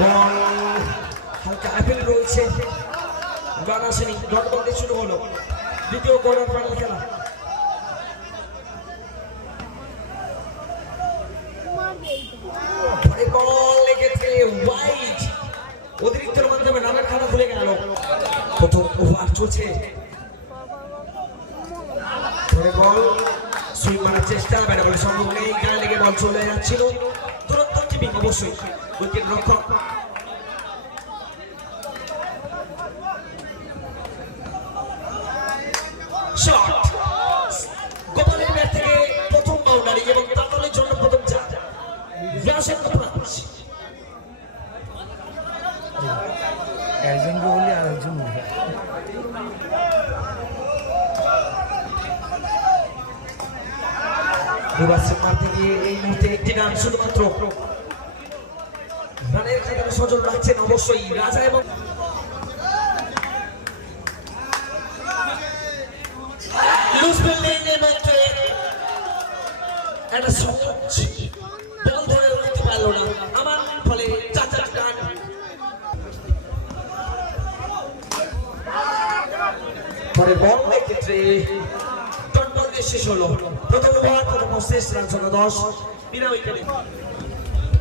বল। হালকা আপেল রয়েছে। দিয়ে শুরু হলো। দ্বিতীয় কোয়ার্টার ফাইনাল খেলা। বল লেগেছে ওয়াইড অতিরিক্তের মাধ্যমে রানের খাতা খুলে গেল। প্রথম ওভার চলছে। বল সুইং মারার চেষ্টা। ব্যাটে বলে সম্ভব নেই গায়ে লেগে বল চলে যাচ্ছিল। তুরন্ত কিপিং অবশ্যই। উইকেট রক্ষক। গোপালের ব্যাট থেকে প্রথম বাউন্ডারি এবং তাতালের জন্য প্রথম চার। বলি আর একজন এবার মারতে গিয়ে এই মুহূর্তে একটি রান শুধুমাত্র। রানের খাতারে সজল রাখছেন অবশ্যই। রাজা এবং ফলে চার চারটি রান পরে বল ক্ষেত্রে ডট শেষ হলো। প্রথম ওভার, প্রথম শেষ রান সংখ্যা দশ। বিনা উইকেটে।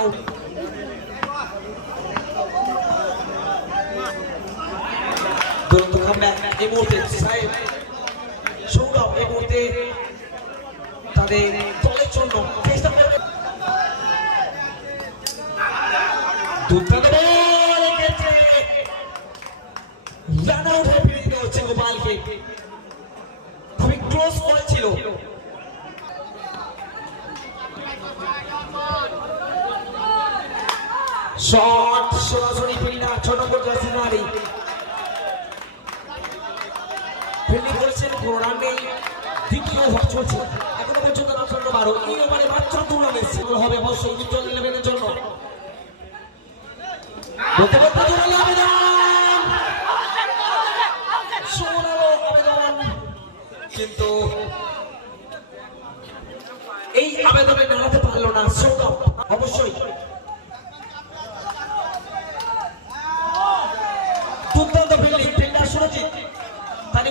হয়তো একটা রান আউট দুরন্ত কামব্যাক এই মুহূর্তে সাহেব সৌরভ এই মুহূর্তে তাদের দলের জন্য দুর্দান্ত শট, সরাসরি ফিল্ডার ছ নম্বর জার্সি নারী ফিল্ডিং করেছেন কোনো রান দ্বিতীয় ওভার চলছে। এখনও পর্যন্ত রান সংখ্যা বারো। এই ওভারে মাত্র দু রান এসেছে। হবে অবশ্যই উজ্জ্বল ইলেভেনের জন্য। এই আবেদনে দাঁড়াতে পারল না অবশ্যই দুর্দান্ত ফিল্ডিং ফিল্ডার সুরজিৎ তারই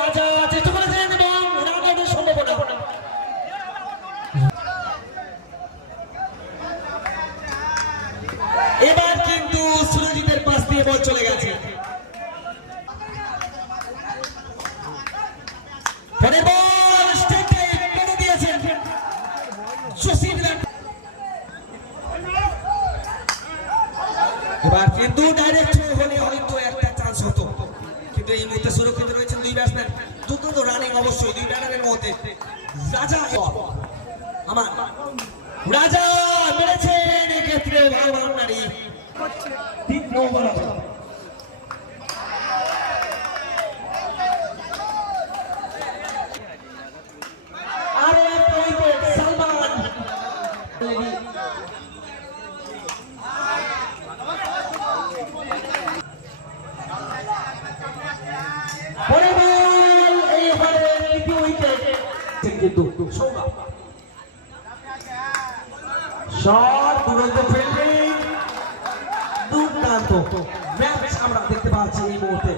অবশ্যই দুই ব্যাটারের মধ্যে। রাজা আমার। রাজা মেরেছেন এক্ষেত্রে ভালো বাউন্ডারি তিন আরও এক উইকেট সালমান পরে বল এই ওভারে তৃতীয় উইকেট কিন্তু শট দুরন্ত ফিল্ডিং দুর্দান্ত ম্যাচ আমরা দেখতে পাচ্ছি এই মুহূর্তে।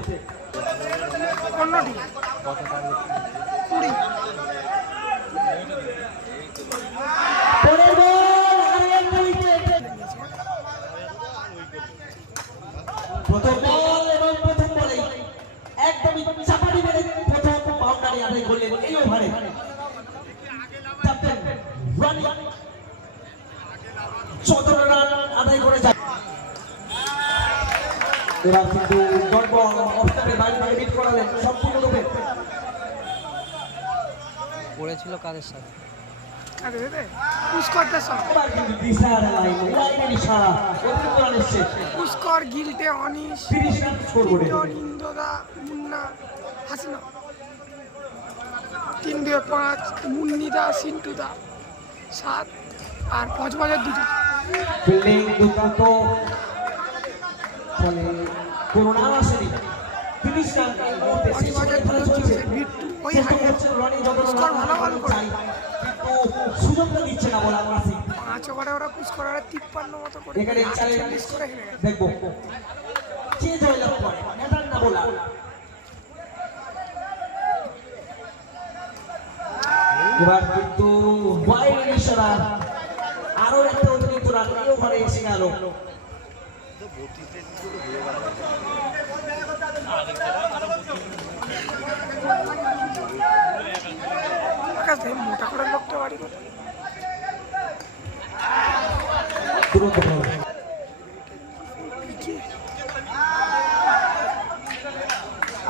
প্রথম বল এবং প্রথম বলেই একদমই এবার কিন্তু গল্প অফিসারের বাইরে থেকে মিট করালেন সম্পূর্ণরূপে পড়েছিল কাদের সাথে? পুষ্কর গিল্টে অনিশ ইন্দোদা মুন্না হাসিনা। তিন দুয়ে পাঁচ মুন্নিদা সিন্টুদা সাত আর পাঁচ বাজার দুটো। ফলে করোনা আসেনি। তিরিশ রান মুহূর্তে শেষ বাজার চলছে চলছে বিট্টু ওই চেষ্টা হারিয়ে করছেন রানে যত পুষ্কর ভালো বল করে। চাই কিন্তু সুযোগটা দিচ্ছে না বলা আসি পাঁচ ওভারে ওরা পুষ্কর আর তিপ্পান্ন মতো করে। এখানে চ্যালেঞ্জ করে দেখব। কে জয়লাভ করে নেতার না বলা এবার কিন্তু ইশারা আরও একটা অতিরিক্ত রান। ওভারে এসে গেল।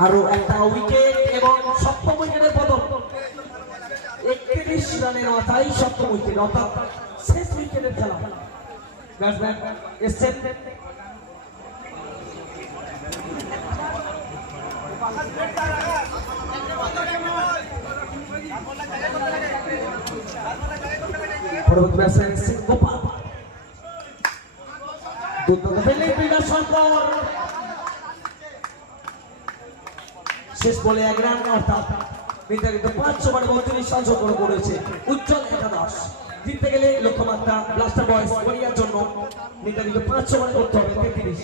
আরও একটা উইকেট এবং সপ্তম উইকেটের পতন একত্রিশ রানের মাথায় সপ্তম উইকেট অর্থাৎ শেষ উইকেটের খেলা। ব্যাটসম্যান এসছেন। শেষ বলে এক রান অর্থাৎ নির্ধারিত পাঁচ ওভারে বত্রিশ রান করেছে। উজ্জ্বল একাদশ, জিততে গেলে লক্ষ্যমাত্রা, ব্লাস্টার বয়স করিয়ার জন্য নির্ধারিত পাঁচ ওভারে করতে হবে, তেত্রিশ।